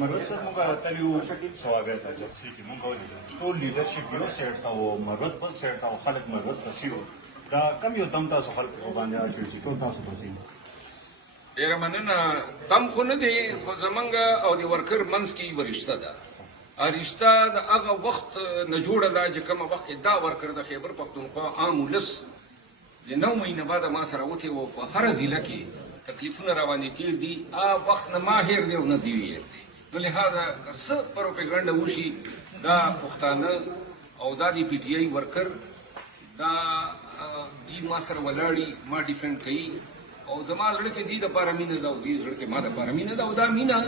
مرود سره موږ تل یو ثوابت راځي چې موږ ټول لیډرشپ یو سیټ تا او مرود بل سیټ تا او خلک مرود پسیو دا کم یو دم تاسو خلک په باندې اچول چې ټول تاسو پسیو ډېره مننه تم خو نه دی خو زمونږ او د ورکر منځ کې یوه رشته ده رشته د هغه وخت نه جوړه ده چې کومه وخت کې دا ورکر د خیبر پښتونخوا عام ولس د 9 مهینه بعد ما سره وتی و په هر ضلع کې تکلیفونه روانې تیر دي وخت نه ما هېر دی او نه دی هېر دی نو لهذا که څه پروپیګنډه وشي دا پښتانه او دا د پی ټي آی ورکر دا دی ما سره ولاړي ما ډیفنډ کوي او زما زړه کې دې دپاره مینه ده او دې زړه کې ما دپاره مینه ده او دا مینه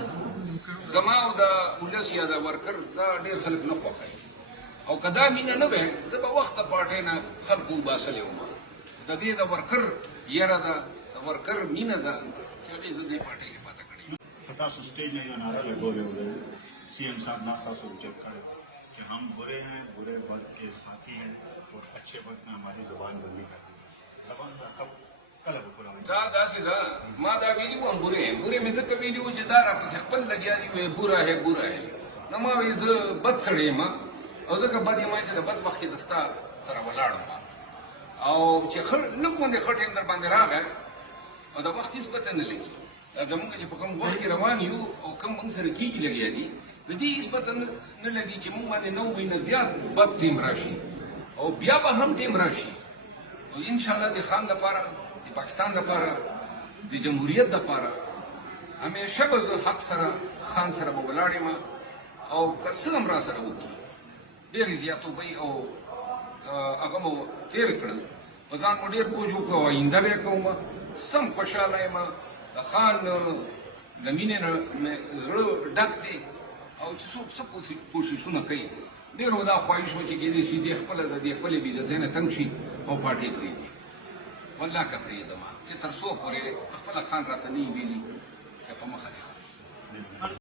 زما او د ولس یا د ورکر دا ډېر خلک نه خوښوي او که دا مینه نه وی زه به وخته پارټۍ نه خلکو وباسلی وم د دې د ورکر یره ده د ورکر مینه ده چې دې زه دې پارټۍ کې پاته کړې تاسو سټیج نه یو نعره لګولې و سی ایم صاحب ناس تاسو چیک کړو कि हम बुरे हैं बुरे वर्ग के साथी हैं और अच्छे वक्त में हमारी जबान बंदी कर दी जबान कब कल دا داسې ده ما دا ویلي وم بورې مې ځکه ویلي و چې دا راپسې خپل لګیا دي وایي بوره ہے نو ما وایي زه بد سړی یم او ځکه بد یم چې د بد وخت کې د ستا سره ولاړم او چې لږ غوندې خټ یم در باندې راغی او د وخت هېڅ پته نه لګي دا زمونږ چې په کوم وخت کې روان یو او کوم موږ سره کېږي لګیا دي د دې هېڅ پته نه لګي چې موږ باندې 9 مهینه زیات بد ټیم راشي او بیا به هم ټیم راشي او انشاءالله د خان دپاره د پاکستان دپاره د جمهوریت دپاره همیشه به زه حق سره خان سره به ولاړ یم او که څه هم را سره وکړي ډېرې زیاتوبۍ او هغه مو تېر کړل په ځان مو ډېر بوج وکړو او آینده به یې کوم سم خوشحاله یم د خان د مینې نه مې زړه ډک دی او چې څوک څه کوششونه کوي ډېرو دا خواهش و چې کېدای شي دې خپله د دې خپلې بېعزتۍ نه تنګ شي او پارټۍ پرېږدي والله که پرېږدمه چې تر څو پورې خپله خان راته نه وي ویلي چې په مخه دې